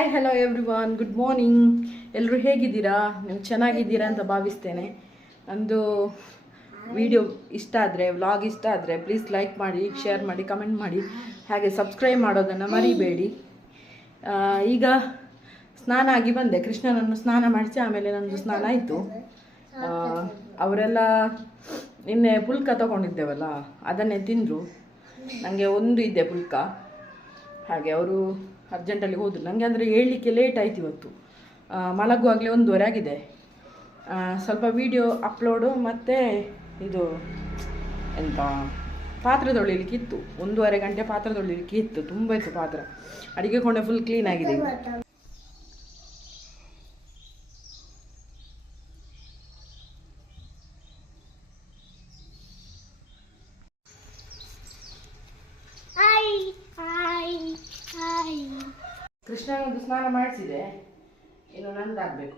Hi hello everyone, good morning. ಎಲ್ಲರೂ ಹೇಗಿದ್ದೀರಾ? ನೀವು ಚೆನ್ನಾಗಿದ್ದೀರಾ ಅಂತ ಭಾವಿಸ್ತೇನೆ. ನಂದು ವಿಡಿಯೋ ಇಷ್ಟ ಆದರೆ, ವ್ಲಾಗ್ ಇಷ್ಟ ಆದರೆ ಪ್ಲೀಸ್ ಲೈಕ್ ಮಾಡಿ, ಶೇರ್ ಮಾಡಿ, ಕಮೆಂಟ್ ಮಾಡಿ, ಹಾಗೆ ಸಬ್ಸ್ಕ್ರೈಬ್ ಮಾಡೋದನ್ನು ಮರಿಬೇಡಿ. ಈಗ ಸ್ನಾನ ಆಗಿ ಬಂದೆ. ಕೃಷ್ಣನನ್ನು ಸ್ನಾನ ಮಾಡಿಸಿ ಆಮೇಲೆ ನನ್ನದು ಸ್ನಾನ ಆಯಿತು. ಅವರೆಲ್ಲ ನಿನ್ನೆ ಪುಲ್ಕ ತೊಗೊಂಡಿದ್ದೇವಲ್ಲ ಅದನ್ನೇ ತಿಂದರು. ನನಗೆ ಒಂದು ಇದೆ ಪುಲ್ಕ, ಹಾಗೆ ಅವರು ಅರ್ಜೆಂಟಲ್ಲಿ ಹೋದರು. ನನಗೆ ಅಂದರೆ ಹೇಳಲಿಕ್ಕೆ ಲೇಟ್ ಆಯ್ತು ಇವತ್ತು. ಮಲಗುವಾಗಲೇ 1:30 ಆಗಿದೆ. ಸ್ವಲ್ಪ ವೀಡಿಯೋ ಅಪ್ಲೋಡು ಮತ್ತು ಇದು ಎಂತ ಪಾತ್ರೆ ತೊಳಿಲಿಕ್ಕೆ ಇತ್ತು. 1.5 ಗಂಟೆ ಪಾತ್ರೆ ತೊಳಿಲಿಕ್ಕೆ ಇತ್ತು. ತುಂಬ ಇತ್ತು ಪಾತ್ರೆ. ಅಡಿಗೆ ಕೊಂಡೆ ಫುಲ್ ಕ್ಲೀನ್ ಆಗಿದೆ. ಕೃಷ್ಣನದ್ದು ಸ್ನಾನ ಮಾಡಿಸಿದೆ, ಇನ್ನು ನಂದಾಗಬೇಕು.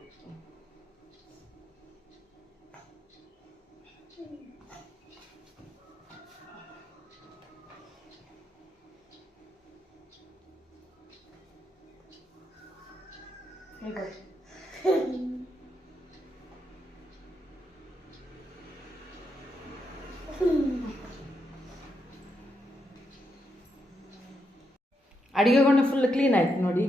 ಅಡಿಗೆ ಕೊಂಡ ಫುಲ್ ಕ್ಲೀನ್ ಆಯ್ತು ನೋಡಿ.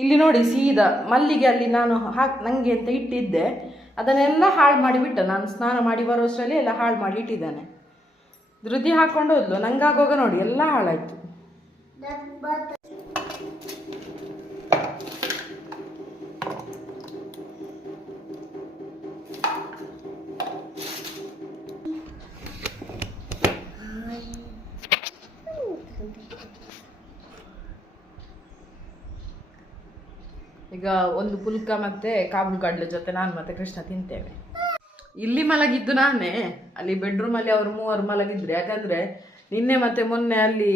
ಇಲ್ಲಿ ನೋಡಿ ಸೀದಾ ಮಲ್ಲಿಗೆ ಅಲ್ಲಿ ನಾನು ನನಗೆ ಅಂತ ಇಟ್ಟಿದ್ದೆ, ಅದನ್ನೆಲ್ಲ ಹಾಳು ಮಾಡಿಬಿಟ್ಟ. ನಾನು ಸ್ನಾನ ಮಾಡಿ ಬರೋಷ್ಟರಲ್ಲಿ ಎಲ್ಲ ಹಾಳು ಮಾಡಿ ಇಟ್ಟಿದ್ದಾನೆ. ಧೃತಿ ಹಾಕ್ಕೊಂಡು ಹೋದ್ಲು. ನಂಗಾಗುವಾಗ ನೋಡಿ ಎಲ್ಲ ಹಾಳಾಯಿತು. ಈಗ ಒಂದು ಪುಲ್ಕ ಮತ್ತು ಕಾಬೂಲ್ ಕಡಲೆ ಜೊತೆ ನಾನು ಮತ್ತು ಕೃಷ್ಣ ತಿಂತೇವೆ. ಇಲ್ಲಿ ಮಲಗಿದ್ದು ನಾನೇ, ಅಲ್ಲಿ ಬೆಡ್ರೂಮಲ್ಲಿ ಅವರು 3 ಮಲಗಿದ್ರು. ಯಾಕಂದರೆ ನಿನ್ನೆ ಮತ್ತು ಮೊನ್ನೆ ಅಲ್ಲಿ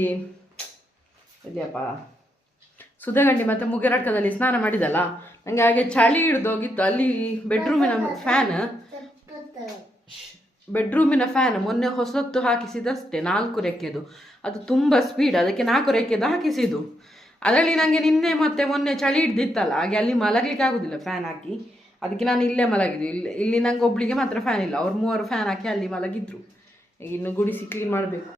ಎಲ್ಲಿಯಪ್ಪ ಸುಧಗಂಡಿ ಮತ್ತು ಮುಗಿರಡ್ಕದಲ್ಲಿ ಸ್ನಾನ ಮಾಡಿದಲ್ಲ, ನನಗೆ ಹಾಗೆ ಚಳಿ ಹಿಡಿದೋಗಿತ್ತು. ಅಲ್ಲಿ ಬೆಡ್ರೂಮಿನ ಫ್ಯಾನ್ ಮೊನ್ನೆ ಹೊಸತ್ತು ಹಾಕಿಸಿದಷ್ಟೇ, 4 ರೆಕ್ಕೆದು. ಅದು ತುಂಬ ಸ್ಪೀಡ್, ಅದಕ್ಕೆ 4 ರೆಕ್ಕೆದು ಹಾಕಿಸಿದ್ದು. ಅದರಲ್ಲಿ ನನಗೆ ನಿನ್ನೆ ಮತ್ತು ಮೊನ್ನೆ ಚಳಿ ಹಿಡ್ದಿತ್ತಲ್ಲ, ಹಾಗೆ ಅಲ್ಲಿ ಮಲಗಲಿಕ್ಕೆ ಆಗೋದಿಲ್ಲ ಫ್ಯಾನ್ ಹಾಕಿ. ಅದಕ್ಕೆ ನಾನು ಇಲ್ಲೇ ಮಲಗಿದ್ದು. ಇಲ್ಲಿ ನಂಗೆ ಒಬ್ಳಿಗೆ ಮಾತ್ರ ಫ್ಯಾನ್ ಇಲ್ಲ, ಅವ್ರು 3 ಫ್ಯಾನ್ ಹಾಕಿ ಅಲ್ಲಿ ಮಲಗಿದ್ರು. ಇನ್ನು ಗುಡಿಸಿ ಕ್ಲೀನ್ ಮಾಡಬೇಕು.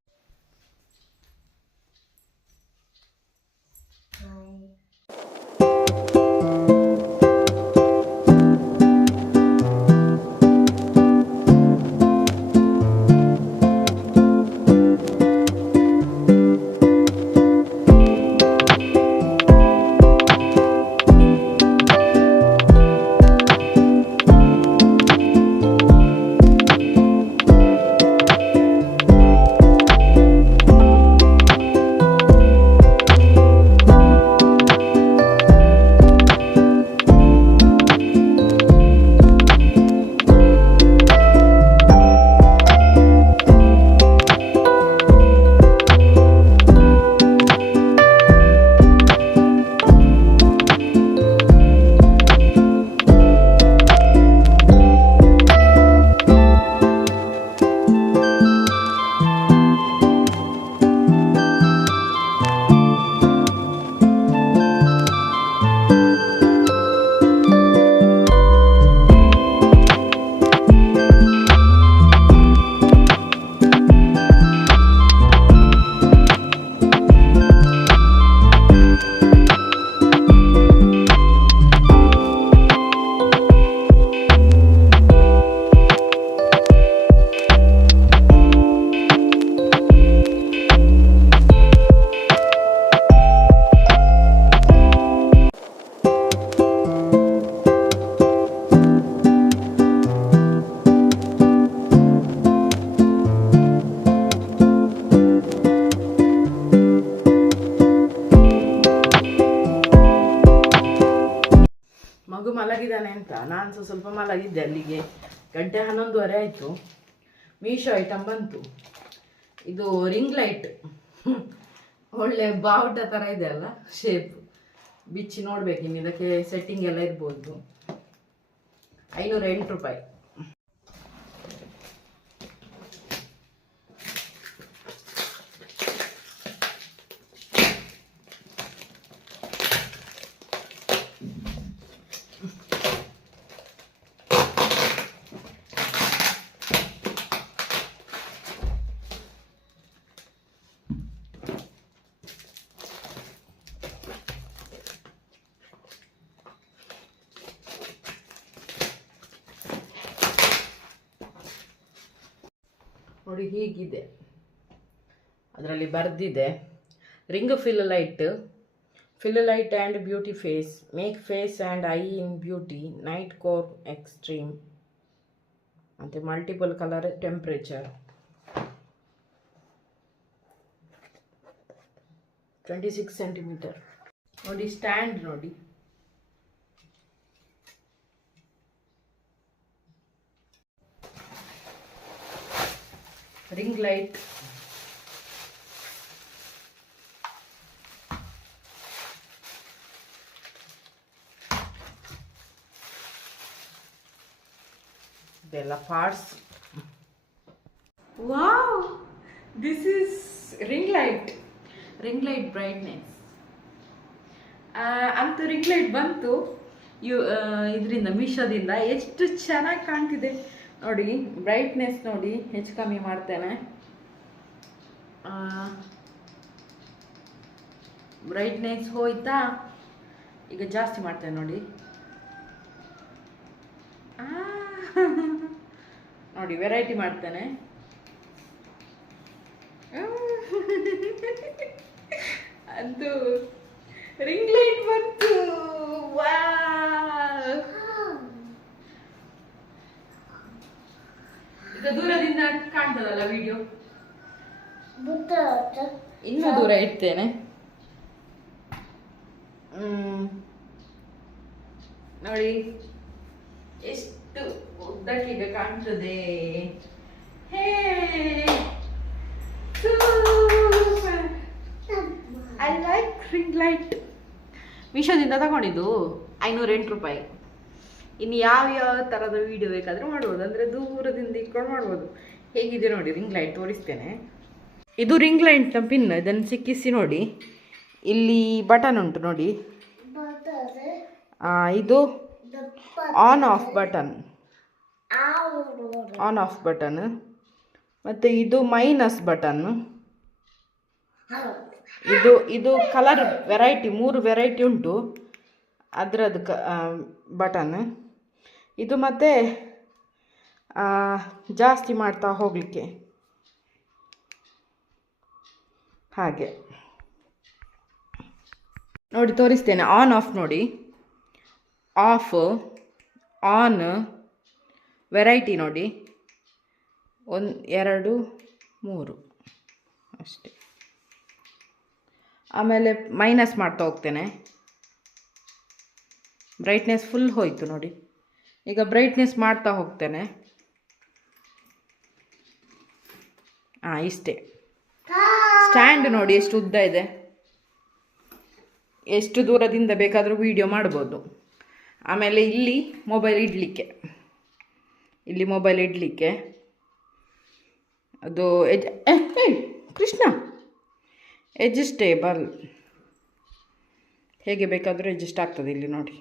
ಮಗು ಮಲಗಿದ್ದಾನೆ ಅಂತ ನಾನು ಸ್ವಲ್ಪ ಮಲಗಿದ್ದೆ. ಅಲ್ಲಿಗೆ 11:30 ಆಯಿತು. ಮೀಶೋ ಐಟಮ್ ಬಂತು. ಇದು ರಿಂಗ್ ಲೈಟ್, ಒಳ್ಳೆ ಬಾವುಟ ಥರ ಇದೆ ಅಲ್ಲ ಶೇಪ್. ಬಿಚ್ಚಿ ನೋಡ್ಬೇಕು ಇನ್ನು, ಇದಕ್ಕೆ ಸೆಟ್ಟಿಂಗ್ ಎಲ್ಲ ಇರ್ಬೋದು. 508 ರೂಪಾಯಿ. ನೋಡಿ ಹೀಗಿದೆ, ಅದರಲ್ಲಿ ಬರೆದಿದೆ ring fill light and beauty face, make face and eye in beauty, night core extreme ಮತ್ತು ಮಲ್ಟಿಪಲ್ ಕಲರ್ ಟೆಂಪ್ರೇಚರ್, 26 ಸೆಂಟಿಮೀಟರ್. ನೋಡಿ ಸ್ಟ್ಯಾಂಡ್ ನೋಡಿ, ರಿಂಗ್ ಲೈಟ್, ಇದೆಲ್ಲ parts. Wow, this is ring light brightness. ಅಂತೂ ರಿಂಗ್ ಲೈಟ್ ಬಂತು ಇದರಿಂದ, ಮೀಶೋದಿಂದ. ಎಷ್ಟು ಚೆನ್ನಾಗಿ ಕಾಣ್ತಿದೆ ನೋಡಿ. ಬ್ರೈಟ್ನೆಸ್ ನೋಡಿ, ಹೆಚ್ಚು ಕಮ್ಮಿ ಮಾಡ್ತೇನೆ. ಬ್ರೈಟ್ನೆಸ್ ಹೋಯ್ತಾ, ಈಗ ಜಾಸ್ತಿ ಮಾಡ್ತೇನೆ ನೋಡಿ. ನೋಡಿ ವೆರೈಟಿ ಮಾಡ್ತೇನೆ. ಅದು ರಿಂಗ್ ಲೈಟ್ ಬಂತು. ಈಗ ದೂರದಿಂದ ಕಾಣ್ತದಲ್ಲ ವಿಡಿಯೋ, ಇನ್ನೂ ದೂರ ಇಡ್ತೇನೆ. ನೋಡಿ ಎಷ್ಟು ಉದ್ದಕ್ಕೀಗ ಕಾಣ್ತದೆ. I like ring light. ಮೀಶೋದಿಂದ ತಗೊಂಡಿದ್ದು, 508 ರೂಪಾಯಿ. ಇನ್ನು ಯಾವ್ಯಾವ ಥರದ ವಿಡಿಯೋ ಬೇಕಾದರೂ ಮಾಡ್ಬೋದು, ಅಂದರೆ ದೂರದಿಂದ ಇಟ್ಕೊಂಡು ಮಾಡ್ಬೋದು. ಹೇಗಿದೆ ನೋಡಿ ರಿಂಗ್ ಲೈಟ್, ತೋರಿಸ್ತೇನೆ. ಇದು ರಿಂಗ್ ಲೈಟ್ನ ಪಿನ್, ಇದನ್ನು ಸಿಕ್ಕಿಸಿ ನೋಡಿ. ಇಲ್ಲಿ ಬಟನ್ ಉಂಟು ನೋಡಿ, ಇದು ಆನ್ ಆಫ್ ಬಟನ್, ಮತ್ತು ಇದು ಮೈನಸ್ ಬಟನ್. ಇದು ಕಲರ್ ವೆರೈಟಿ, 3 ವೆರೈಟಿ ಉಂಟು ಅದರದ್ದು ಬಟನ್. ಇದು ಮತ್ತೆ ಜಾಸ್ತಿ ಮಾಡ್ತಾ ಹೋಗಲಿಕ್ಕೆ ಹಾಗೆ ನೋಡಿ ತೋರಿಸ್ತೇನೆ. ಆನ್ ಆಫ್ ನೋಡಿ, ಆಫ್ ಆನ್ ವೆರೈಟಿ ನೋಡಿ, 1 2 3 ಅಷ್ಟೇ. ಆಮೇಲೆ ಮೈನಸ್ ಮಾಡ್ತಾ ಹೋಗ್ತೇನೆ. ಬ್ರೈಟ್ನೆಸ್ ಫುಲ್ ಹೋಯಿತು ನೋಡಿ. ಈಗ ಬ್ರೈಟ್ನೆಸ್ ಮಾಡ್ತಾ ಹೋಗ್ತೇನೆ. ಇಷ್ಟೇ. ಸ್ಟ್ಯಾಂಡ್ ನೋಡಿ ಎಷ್ಟು ಉದ್ದ ಇದೆ, ಎಷ್ಟು ದೂರದಿಂದ ಬೇಕಾದರೂ ವಿಡಿಯೋ ಮಾಡ್ಬೋದು. ಆಮೇಲೆ ಇಲ್ಲಿ ಮೊಬೈಲ್ ಇಡಲಿಕ್ಕೆ ಅದು ಕೃಷ್ಣ ಎಡ್ಜಸ್ಟೇಬಲ್, ಹೇಗೆ ಬೇಕಾದರೂ ಅಡ್ಜಸ್ಟ್ ಆಗ್ತದೆ ಇಲ್ಲಿ ನೋಡಿ.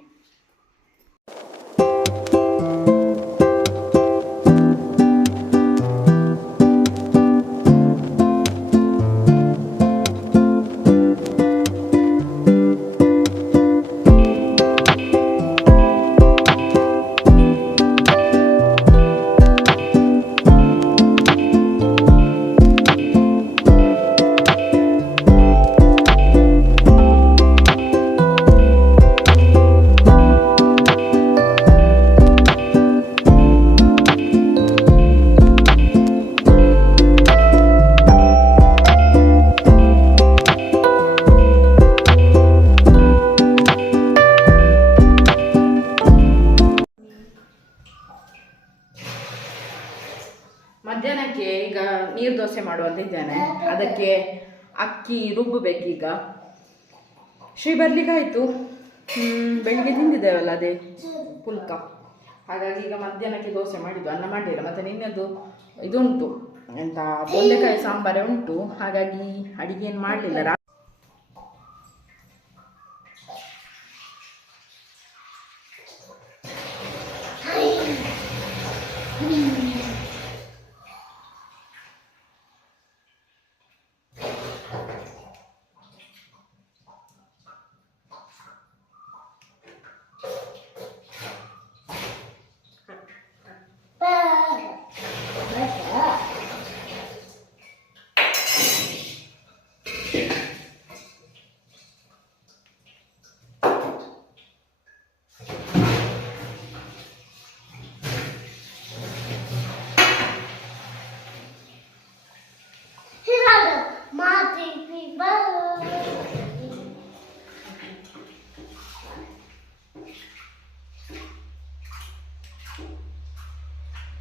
ಮಧ್ಯಾಹ್ನಕ್ಕೆ ಈಗ ನೀರು ದೋಸೆ ಮಾಡುವಂತಿದ್ದೇನೆ. ಅದಕ್ಕೆ ಅಕ್ಕಿ ರುಬ್ಬಬೇಕೀಗ. ಶ್ರೀ ಬರ್ಲಿಕ್ಕಾಯಿತು, ಬೆಳಿಗ್ಗೆ ತಿಂದಿದ್ದೇವಲ್ಲ ಅದೇ ಪುಲ್ಕ. ಹಾಗಾಗಿ ಈಗ ಮಧ್ಯಾಹ್ನಕ್ಕೆ ದೋಸೆ ಮಾಡಿದ್ದು, ಅನ್ನ ಮಾಡಲಿಲ್ಲ. ಮತ್ತು ನಿನ್ನೆದು ಇದುಂಟು ಎಂತ ಬೆಂಡೆಕಾಯಿ ಸಾಂಬಾರೇ ಉಂಟು, ಹಾಗಾಗಿ ಅಡಿಗೆ ಏನು ಮಾಡಲಿಲ್ಲ.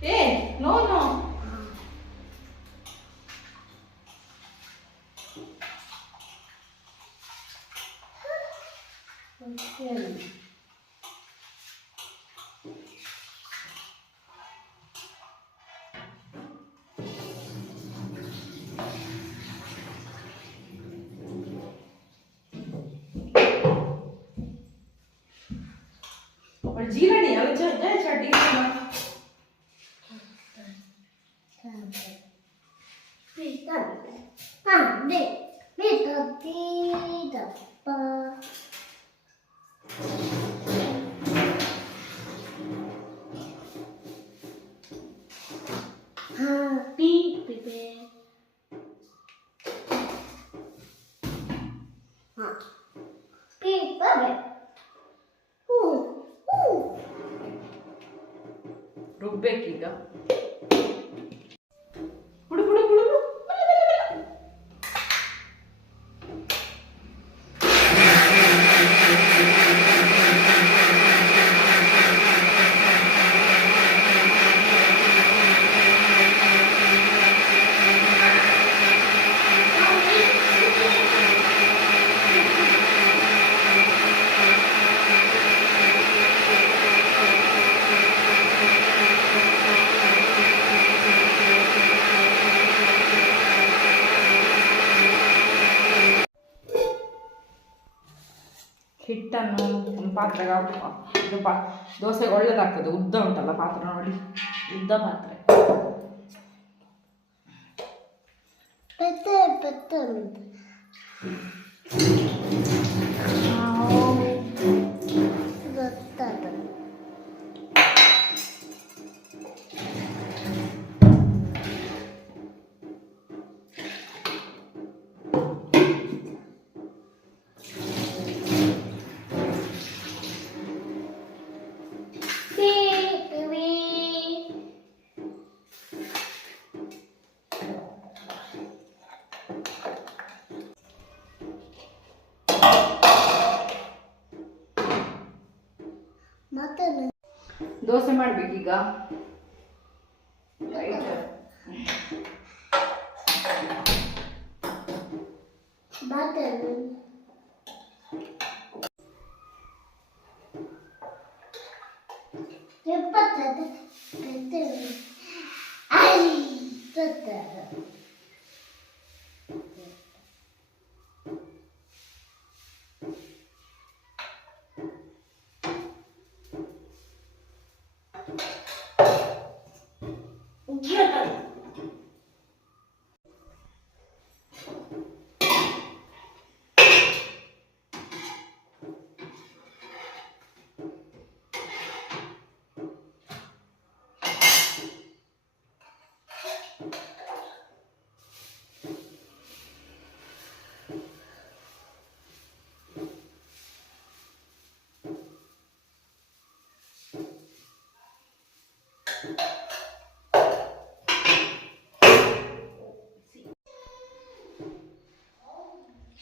ಏ ನೋ ನೋ. और जीरा नहीं है अच्छा है चटनी में पिस्ता हां दे पिस्ता पिस्ता पा हां पी पी पे हां पी पे ರುಬ್ಬೇಕೀಗ. ಹುಡು ಹುಡು ಹುಡು ಹಿಟ್ಟನ್ನು ಒಂದು ಪಾತ್ರೆಗೆ ಹಾಕುವ. ಇದು ದೋಸೆಗೆ ಒಳ್ಳೇದಾಗ್ತದೆ. ಉದ್ದ ಉಂಟಲ್ಲ ಪಾತ್ರೆ ನೋಡಿ, ಉದ್ದ ಪಾತ್ರೆ. ದೋಸೆ ಮಾಡ್ಬೇಕೀಗ.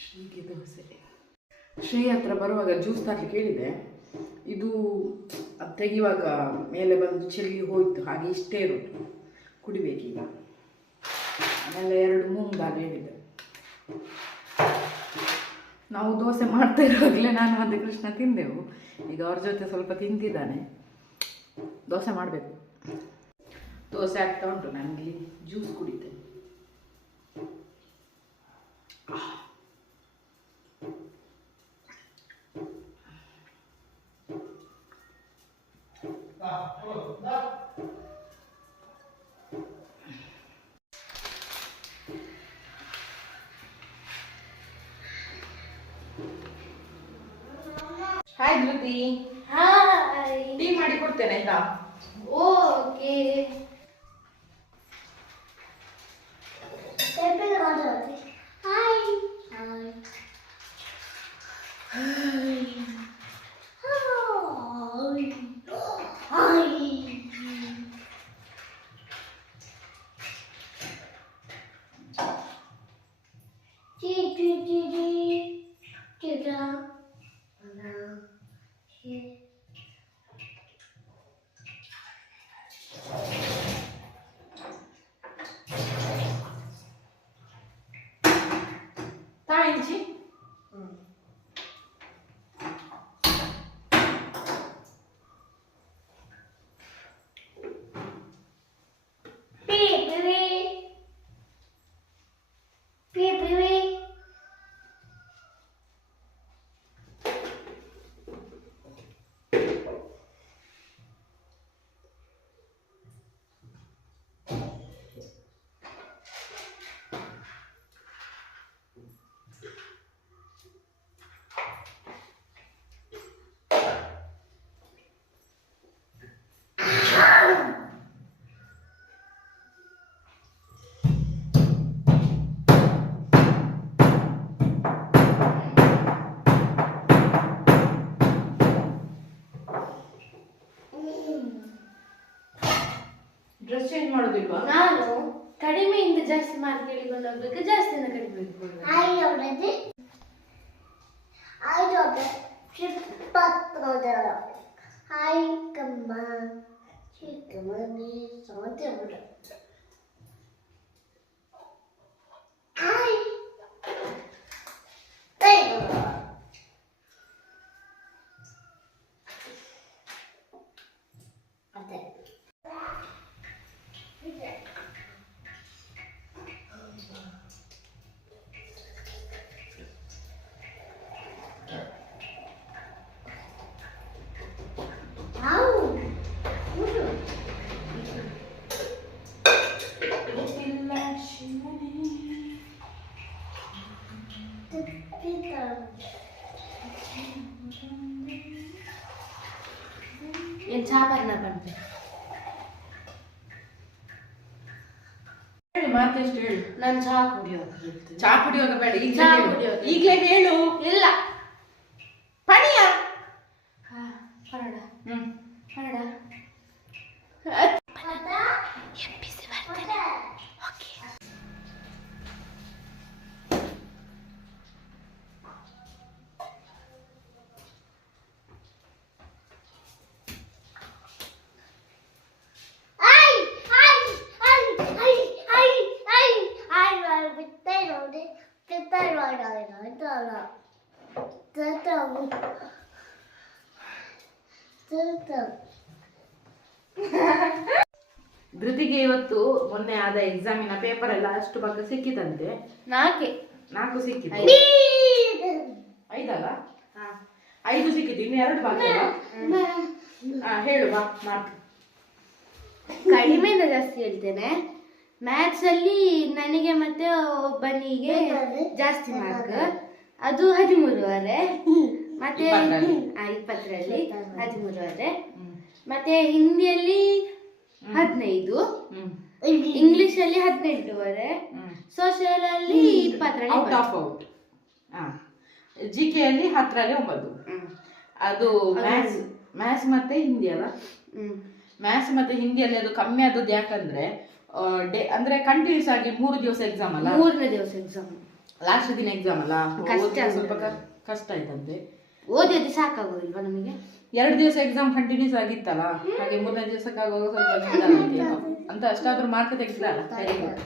ಹೀಗೆ ದೋಸೆ. ಶ್ರೀ ಹತ್ರ ಬರುವಾಗ ಜ್ಯೂಸ್ ತರಲಿಕ್ಕೆ ಹೇಳಿದೆ. ಇದು ಅದು ತೆಗೆಯುವಾಗ ಮೇಲೆ ಬಂದು ಚೆಲ್ಲಿ ಹೋಯ್ತು, ಹಾಗೆ ಇಷ್ಟೇ ಇರೋದು. ಕುಡಿಬೇಕೀಗ. ಆಮೇಲೆ 2 ಮೂಂಗ್ ದಾಲ್ ಹೇಳಿದೆ. ನಾವು ದೋಸೆ ಮಾಡ್ತಾ ಇರುವಾಗಲೇ ನಾನು ಮತ್ತು ಕೃಷ್ಣ ತಿಂದೆವು. ಈಗ ಅವ್ರ ಜೊತೆ ಸ್ವಲ್ಪ ತಿಂತಿದ್ದಾನೆ. ದೋಸೆ ಮಾಡಬೇಕು. ದೋಸೆ ಆಗ್ತಾ ಉಂಟು. ನನಗೆ juice ಕುಡಿತೇನೆ. Hi Dhriti. Hi. Tea ಮಾಡಿ ಕೊಡ್ತೇನೆ ಆಯ್ತಾ? ಓಕೆ. ಹಾಯ್ ಹಾಯ್ ಇಂಚಿ ಡ್ರೆಸ್ ಚೇಂಜ್ ಮಾಡೋದಿಲ್ವಾ? ನಾನು ಕಡಿಮೆಯಿಂದ ಜಾಸ್ತಿ ಮಾರ್ಕ್ ಹೇಳಿಕೊಂಡು ಹೋಗ್ಬೇಕು, ಜಾಸ್ತಿಯಿಂದ ಕಡಿಮೆ ಹೇಳ್ಕೊಂಡು ಏನ್ ಚಾಪರ್ನ ಬಂತೆ ಹೇಳಿ ಮಾರ್ಕ್ ಎಷ್ಟು ಹೇಳು. ನಾನು ಚಹಾ ಕುಡಿಯೋದು. ಚಾ ಕುಡಿಯೋಗ ಬೇಡ, ಚಾ ಕುಡಿಯೋದು. ಈಗಲೇ ಹೇಳು. ಇಲ್ಲ ಪಣಿಯ ಕನ್ನಡ ಹ್ಮ್ ಕನ್ನಡ ಧೃತಿಗೆ ಇವತ್ತು ಮೊನ್ನೆ ಆದ ಎಕ್ಸಾಮಿನ ಪೇಪರ್ ಎಲ್ಲ ಅಷ್ಟು ಭಾಗ ಸಿಕ್ಕಿತಂತೆ. 4 ಸಿಕ್ಕಿತು. 5 5 ಸಿಕ್ಕಿತು, ಇನ್ನು 2 ಭಾಗ ಹೇಳುವ ಮಾರ್ಕ್. ಕಡಿಮೆಯಿಂದ ಜಾಸ್ತಿ ಹೇಳ್ತೇನೆ. ಮ್ಯಾಥ್ಸ್ ಅಲ್ಲಿ ನನಗೆ ಮತ್ತೆ ಒಬ್ಬನಿಗೆ ಜಾಸ್ತಿ ಮಾರ್ಕ್, ಅದು 13.5. ಮತ್ತೆ 20ರಲ್ಲಿ 13.5. ಮತ್ತೆ ಹಿಂದಿಯಲ್ಲಿ 15, ಇಂಗ್ಲಿಷ್ ಅಲ್ಲಿ 18.5, ಸೋಷಿಯಲ್ ಅಲ್ಲಿ 20ರಲ್ಲಿ ಔಟ್ ಆಫ್ ಔಟ್. GK ಅಲ್ಲಿ 10ರಲ್ಲಿ 9. ಅದು ಮ್ಯಾಥ್ಸ್ ಮತ್ತೆ ಹಿಂದಿ ಅಲ್ಲ. ಮ್ಯಾಥ್ಸ್ ಮತ್ತೆ ಹಿಂದಿಯಲ್ಲಿ ಅದು ಕಮ್ಮಿ ಆದದ್ದು ಯಾಕಂದ್ರೆ ಅಂದ್ರೆ ಕಂಟಿನ್ಯೂಸ್ ಆಗಿ 3 ದಿವಸ ಎಕ್ಸಾಮ್ ಅಲ್ಲ, 3ನೇ ದಿವಸ ಎಕ್ಸಾಮ್, ಲಾಸ್ಟ್ ದಿನ ಎಕ್ಸಾಮ್ ಅಲ್ಲ, ಕಷ್ಟ ಸ್ವಲ್ಪ ಕಷ್ಟ ಆಯ್ತಂತೆ. ಓದಿದ್ದು ಸಾಕಾಗೋದಿಲ್ವಾ ನಮಗೆ? 2 ದಿವಸ ಎಕ್ಸಾಮ್ ಕಂಟಿನ್ಯೂಸ್ ಆಗಿತ್ತಲ್ಲ, ಹಾಗೆ 3ನೇ ದಿವಸಕ್ಕಾಗುವಾಗ ಸ್ವಲ್ಪ ನಿಧಾನ ಆಯ್ತು ಅಂತ. ಅಷ್ಟಾದ್ರೂ ಮಾರ್ಕ್ ತೆಗಿದ್ರಲ್ಲ, ವೆರಿ ಗುಡ್.